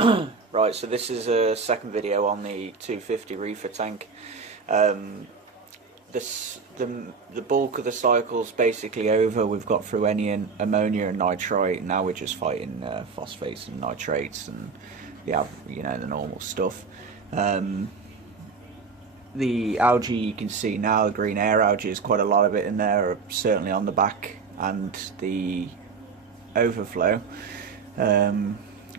Right, so this is a second video on the 250 reefer tank. The bulk of the cycle's basically over. We've got through any ammonia and nitrite. Now we're just fighting phosphates and nitrates and the normal stuff. The algae you can see now, the green air algae, is quite a lot of it in there, certainly on the back and the overflow.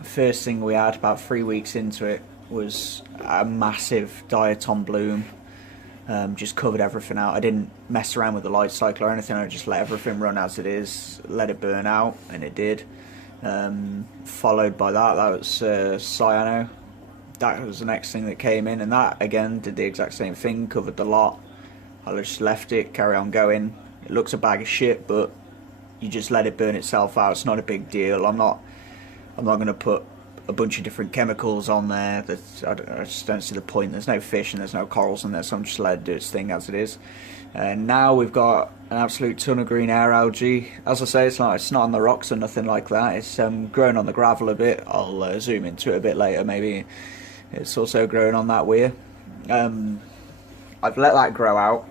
First thing we had about 3 weeks into it was a massive diatom bloom. Just covered everything out. I didn't mess around with the light cycle or anything. I just let everything run as it is, let it burn out, and it did. Followed by that was cyano. That was the next thing that came in, and that again did the exact same thing, covered the lot. I just left it, carry on going. It looks a bag of shit, but you just let it burn itself out. It's not a big deal. I'm not going to put a bunch of different chemicals on there. I just don't see the point. There's no fish and there's no corals in there, so I'm just letting it do its thing as it is. And now we've got an absolute ton of green air algae. As I say, it's not on the rocks or nothing like that. It's growing on the gravel a bit. I'll zoom into it a bit later maybe. It's also growing on that weir. I've let that grow out.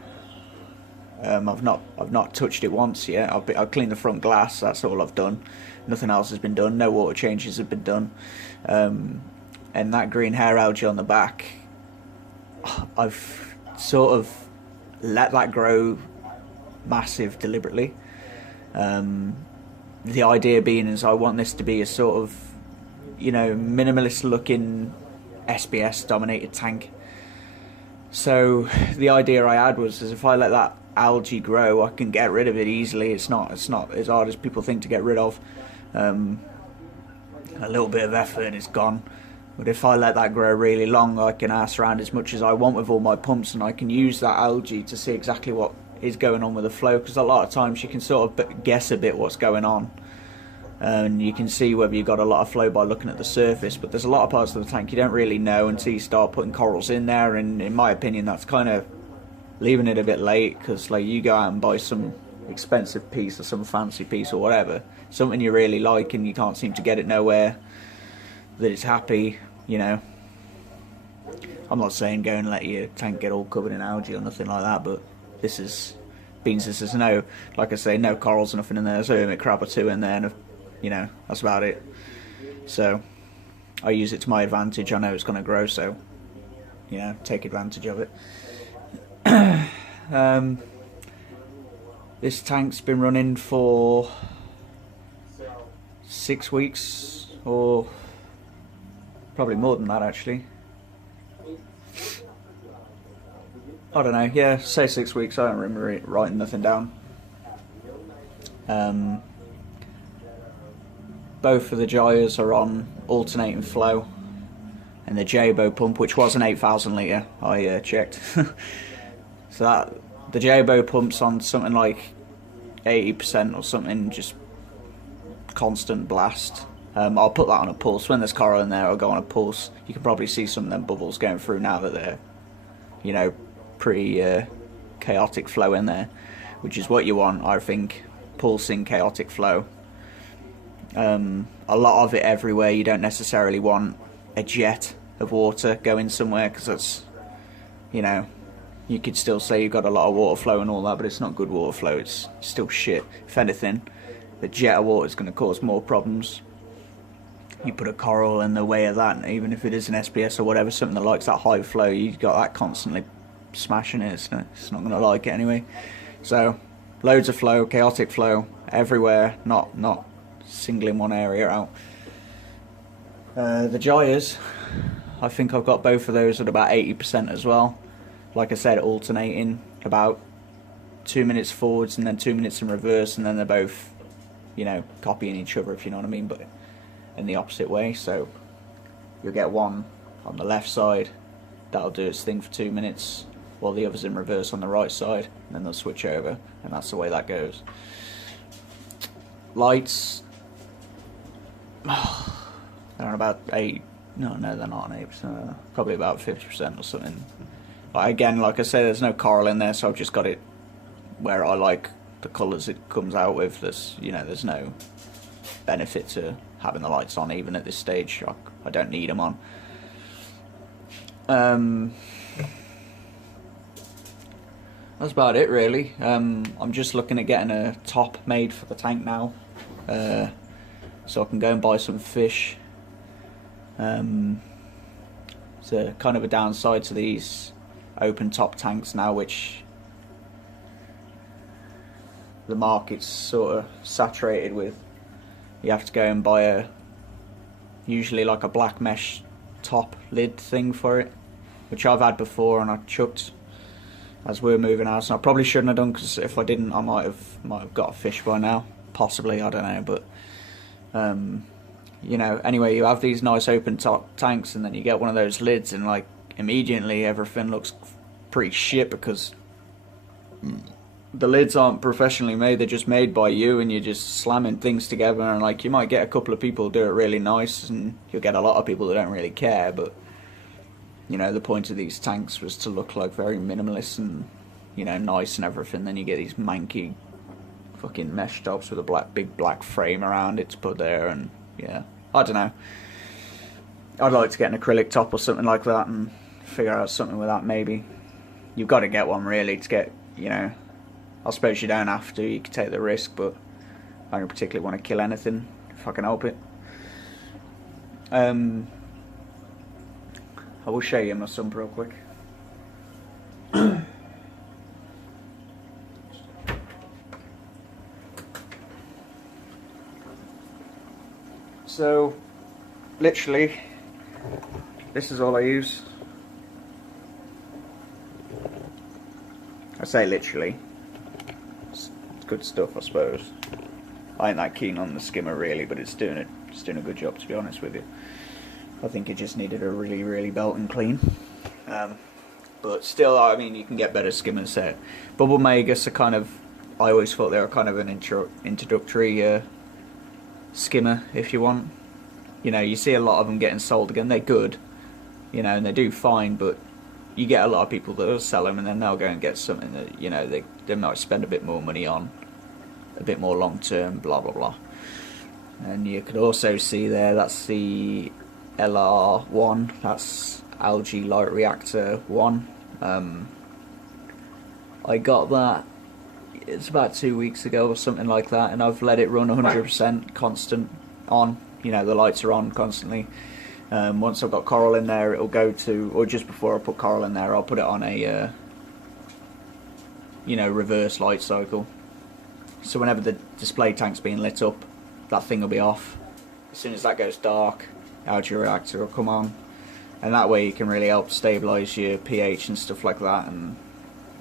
I've not touched it once yet. I've cleaned the front glass. That's all I've done. Nothing else has been done. No water changes have been done. And that green hair algae on the back, I've sort of let that grow massive deliberately. The idea being is I want this to be a sort of, minimalist looking SBS dominated tank. So the idea I had was if I let that algae grow, I can get rid of it easily. It's not as hard as people think to get rid of. A little bit of effort and it's gone. But if I let that grow really long, I can arse around as much as I want with all my pumps, and I can use that algae to see exactly what is going on with the flow, because a lot of times you can sort of guess a bit what's going on. And you can see whether you've got a lot of flow by looking at the surface, but there's a lot of parts of the tank you don't really know until you start putting corals in there. And in my opinion, that's kind of leaving it a bit late, because like you go out and buy some expensive piece or some fancy piece or whatever, something you really like, and you can't seem to get it nowhere that it's happy. I'm not saying go and let your tank get all covered in algae or nothing like that, but this is there's no, like I say, no corals, nothing in there. There's a hermit crab or two in there, and that's about it. So I use it to my advantage. I know it's going to grow, so take advantage of it. This tank's been running for 6 weeks, or probably more than that actually. I don't know, yeah, say 6 weeks. I don't remember writing nothing down. Both of the gyres are on alternating flow, and the Jabo pump, which was an 8,000 litre, I checked. So that the Jabo pump's on something like 80% or something, just constant blast. I'll put that on a pulse. When there's coral in there, I'll go on a pulse. You can probably see some of them bubbles going through now that they're, pretty chaotic flow in there, which is what you want, I think. Pulsing chaotic flow. A lot of it everywhere. You don't necessarily want a jet of water going somewhere, because that's, you could still say you've got a lot of water flow and all that, but it's not good water flow. It's still shit. If anything, the jet of water is going to cause more problems. You put a coral in the way of that, and even if it is an SBS or whatever, something that likes that high flow, you've got that constantly smashing it. It's not going to like it anyway. So loads of flow, chaotic flow everywhere, not singling one area out. The gyres, I think I've got both of those at about 80% as well. Like I said, alternating about 2 minutes forwards and then 2 minutes in reverse, and then they're both, copying each other, if you know what I mean, but in the opposite way. So you'll get one on the left side, that'll do its thing for 2 minutes, while the other's in reverse on the right side, and then they'll switch over, and that's the way that goes. Lights, they're on about 8, no they're not on 8%, probably about 50% or something. But again, like I said, there's no coral in there, so I've just got it where I like the colours it comes out with. There's no benefit to having the lights on even at this stage. I don't need them on. That's about it really. I'm just looking at getting a top made for the tank now, so I can go and buy some fish. It's a kind of a downside to these open top tanks now, which the market's sort of saturated with. You have to go and buy usually like a black mesh top lid thing for it, which I've had before and I chucked as we were moving out, and I probably shouldn't have done, because if I didn't I might have got a fish by now, possibly, I don't know. But you know, anyway, you have these nice open top tanks and then you get one of those lids and like immediately everything looks pretty shit, because the lids aren't professionally made, they're just made by you, and you're just slamming things together, and like you might get a couple of people do it really nice and you'll get a lot of people that don't really care. But you know, the point of these tanks was to look like very minimalist and, you know, nice and everything. Then you get these manky fucking mesh tops with a big black frame around it to put there, and yeah, I don't know. I'd like to get an acrylic top or something like that and figure out something with that maybe. You've got to get one really to get, you know, I suppose you don't have to, you can take the risk, but I don't particularly want to kill anything if I can help it. I will show you my sump real quick. So, literally, this is all I use. I say literally. It's good stuff, I suppose. I ain't that keen on the skimmer really, but it's doing a good job, to be honest with you. I think it just needed a really belt and clean. But still, I mean, you can get better skimmers there. Bubble Magus are kind of, I always thought they were kind of an introductory skimmer, if you want. You know, you see a lot of them getting sold again. They're good, you know, and they do fine, but you get a lot of people that will sell them and then they'll go and get something that, you know, they might spend a bit more money on, a bit more long term, blah blah blah. And you could also see there, that's the LR1, that's Algae Light Reactor 1. I got that, it's about 2 weeks ago or something like that, and I've let it run 100% constant on. You know, the lights are on constantly. Once I've got coral in there, it'll go to, or just before I put coral in there, I'll put it on a you know, reverse light cycle. So whenever the display tank's being lit up, that thing will be off. As soon as that goes dark, Algae Reactor will come on, and that way you can really help stabilise your pH and stuff like that, and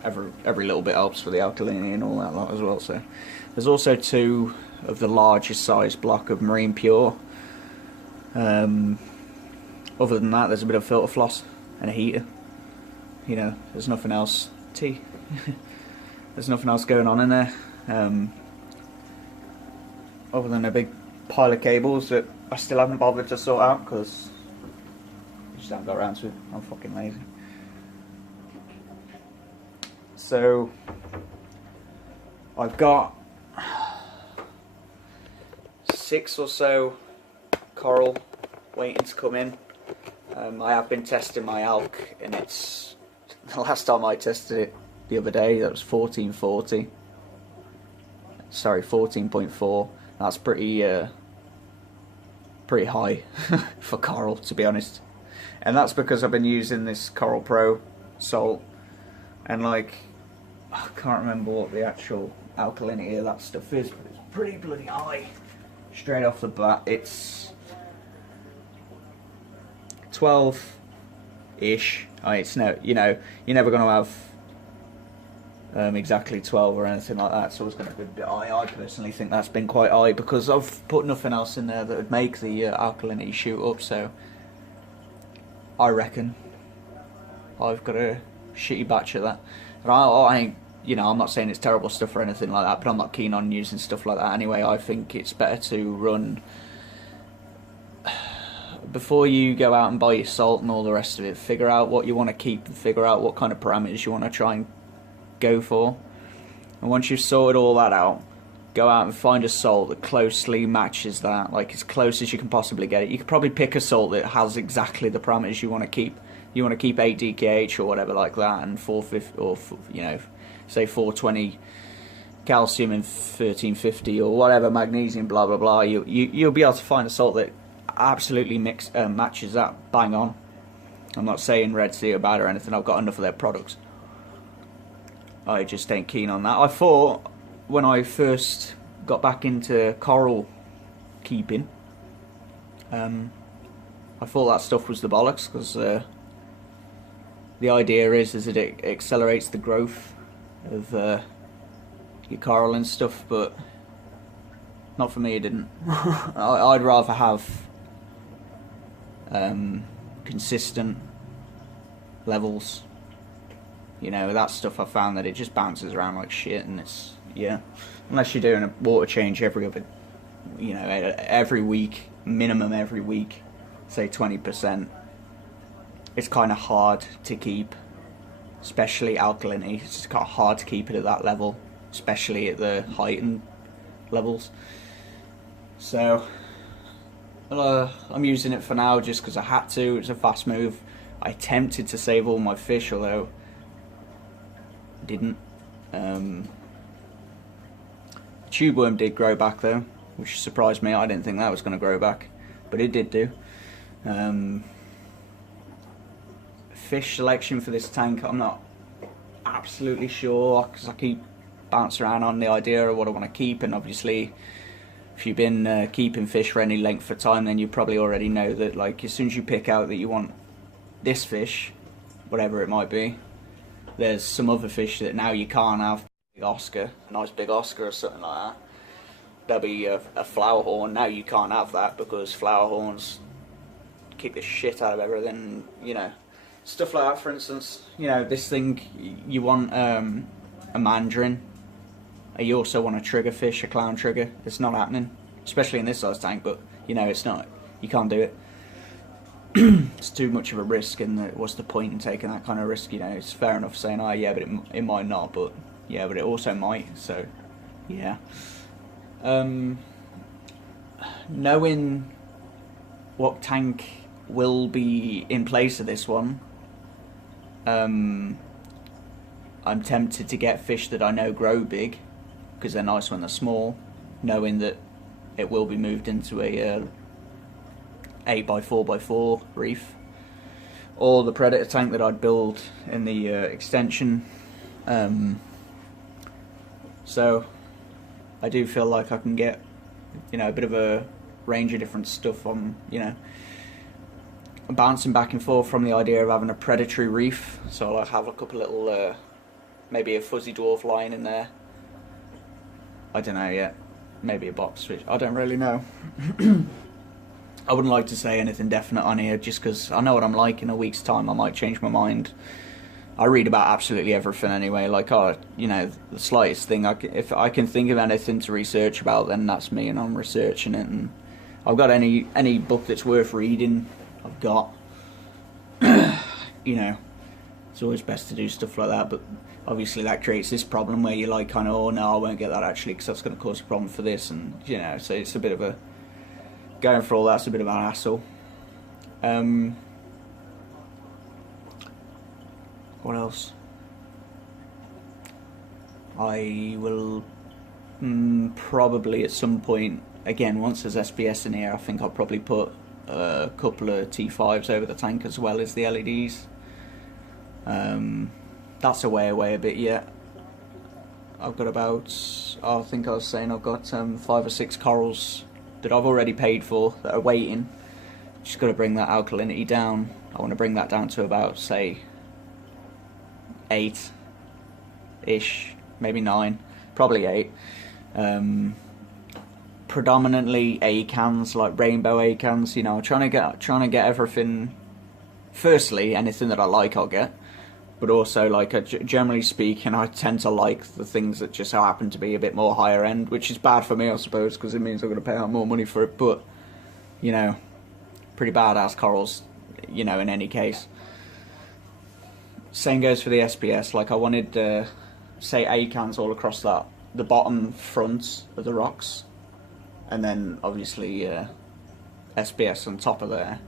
every little bit helps for the alkalinity and all that lot as well. So there's also 2 of the largest size block of Marine Pure. Other than that, there's a bit of filter floss and a heater. You know, there's nothing else. Tea. There's nothing else going on in there, other than a big pile of cables that I still haven't bothered to sort out because I just haven't got around to it. I'm fucking lazy. So I've got 6 or so coral waiting to come in. I have been testing my alk, and it's, the last time I tested it the other day, that was 1440. Sorry, 14.4. That's pretty high for coral, to be honest. And that's because I've been using this Coral Pro salt, and like, I can't remember what the actual alkalinity of that stuff is, but it's pretty bloody high. Straight off the bat, it's 12-ish. It's no, you know, you're never going to have exactly 12 or anything like that, so it's going to be a bit high. I personally think that's been quite high because I've put nothing else in there that would make the alkalinity shoot up, so I reckon I've got a shitty batch of that. And I ain't, you know, I'm not saying it's terrible stuff or anything like that, but I'm not keen on using stuff like that anyway. I think it's better to run, before you go out and buy your salt and all the rest of it, figure out what you want to keep and figure out what kind of parameters you want to try and go for. And once you've sorted all that out, go out and find a salt that closely matches that, like as close as you can possibly get it. You could probably pick a salt that has exactly the parameters you want to keep. You want to keep 8 DKH or whatever like that, and 450, or you know, say 420 calcium and 1350 or whatever magnesium, blah blah blah. You'll be able to find a salt that absolutely matches that bang on. I'm not saying RedSea are bad or anything. I've got enough of their products. I just ain't keen on that. I thought when I first got back into coral keeping, I thought that stuff was the bollocks, because the idea is that it accelerates the growth of your coral and stuff, but not for me. It didn't. I'd rather have consistent levels. You know, that stuff I found that it just bounces around like shit, and it's, yeah, unless you're doing a water change every other, you know, every week, minimum every week, say 20%, it's kind of hard to keep, especially alkalinity. It's just kind of hard to keep it at that level, especially at the heightened levels. So I'm using it for now just because I had to. It's a fast move. I attempted to save all my fish, although I didn't. Tube worm did grow back though, which surprised me. I didn't think that was going to grow back, but it did do. Fish selection for this tank, I'm not absolutely sure, because I keep bouncing around on the idea of what I want to keep, and obviously if you've been keeping fish for any length of time, then you probably already know that, like, as soon as you pick out that you want this fish, whatever it might be, there's some other fish that now you can't have. Big Oscar, a nice big Oscar or something like that. There'll be a flower horn. Now you can't have that because flower horns kick the shit out of everything, you know. Stuff like that, for instance. You know, this thing, you want a mandarin. You also want a triggerfish, a clown trigger. It's not happening, especially in this size tank, but, you know, it's not. You can't do it. It's too much of a risk, and what's the point in taking that kind of risk? You know, it's fair enough saying, oh yeah, but it might not, but yeah, but it also might, so yeah. Knowing what tank will be in place of this one, I'm tempted to get fish that I know grow big, because they're nice when they're small, knowing that it will be moved into a 8x4x4 reef, or the predator tank that I'd build in the extension. So I do feel like I can get, you know, a bit of a range of different stuff. You know, I'm bouncing back and forth from the idea of having a predatory reef, so I'll have a couple little maybe a fuzzy dwarf line in there. I don't know yet. Maybe a box fish. I don't really know. I wouldn't like to say anything definite on here, just because I know what I'm like. In a week's time I might change my mind. I read about absolutely everything anyway, like, oh, you know, the slightest thing, if I can think of anything to research about, then that's me, and I'm researching it, and I've got any book that's worth reading, I've got. You know, it's always best to do stuff like that, but obviously that creates this problem where you're like, kind of, oh no, I won't get that actually, because that's going to cause a problem for this, and, you know, so it's a bit of a, going for all that's a bit of an hassle. What else? I will probably at some point, again, once there's SBS in here, I think I'll probably put a couple of T5s over the tank as well as the LEDs. That's away a bit yet. I've got about, I think I was saying I've got 5 or 6 corals that I've already paid for that are waiting. Just got to bring that alkalinity down. I want to bring that down to about, say, 8-ish, maybe 9, probably 8. Predominantly A-cans, like rainbow A-cans. You know, trying to get everything. Firstly, anything that I like, I'll get. But also, like, generally speaking, I tend to like the things that just happen to be a bit more higher end, which is bad for me, I suppose, because it means I'm going to pay out more money for it. But, you know, pretty badass corals, you know, in any case. Same goes for the SBS. Like, I wanted, say, A-cans all across that the bottom front of the rocks, and then obviously SBS on top of there,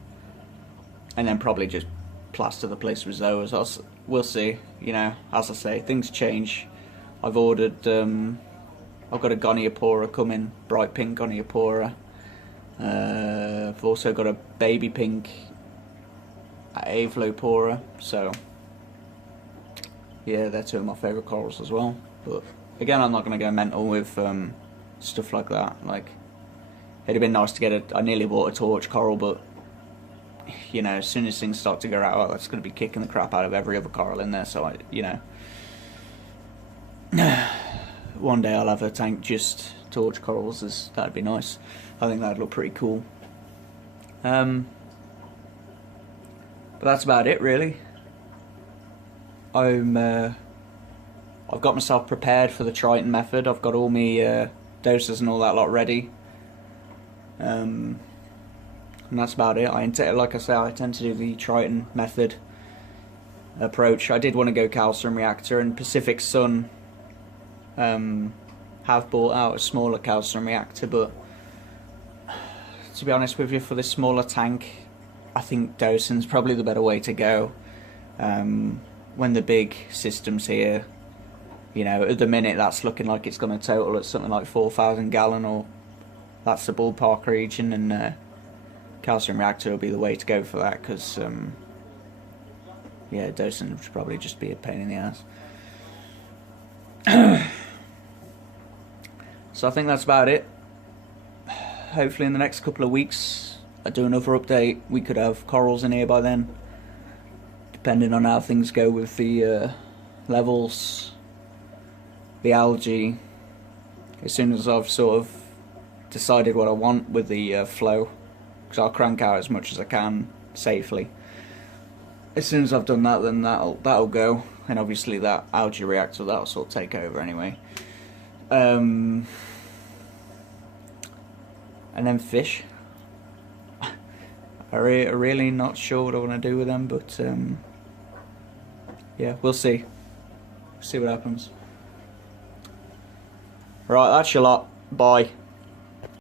and then probably just plaster the place with those. We'll see. You know, as I say, things change. I've ordered. I've got a Goniopora coming, bright pink Goniopora. I've also got a baby pink Avelopora. So yeah, they're two of my favourite corals as well. But again, I'm not going to go mental with stuff like that. Like, it'd have been nice to get I nearly bought a torch coral, but you know, as soon as things start to go out, that's going to be kicking the crap out of every other coral in there. So you know, one day I'll have a tank just torch corals. That'd be nice. I think that'd look pretty cool. But that's about it, really. I've got myself prepared for the Triton method. I've got all my doses and all that lot ready. And that's about it. Like I say, I tend to do the Triton method approach. I did want to go calcium reactor, and Pacific Sun have bought out a smaller calcium reactor, but to be honest with you, for this smaller tank, I think dosing's probably the better way to go. When the big system's here, you know, at the minute that's looking like it's going to total at something like 4,000 gallon, or that's the ballpark region, and calcium reactor will be the way to go for that, because yeah, dosing would probably just be a pain in the ass. So I think that's about it. Hopefully in the next couple of weeks I do another update. We could have corals in here by then, depending on how things go with the levels, the algae. As soon as I've sort of decided what I want with the flow, because I'll crank out as much as I can safely. As soon as I've done that, then that'll go, and obviously that algae reactor, that'll sort of take over anyway. And then fish. I'm really not sure what I want to do with them, but yeah, we'll see. See what happens. Right, that's your lot. Bye.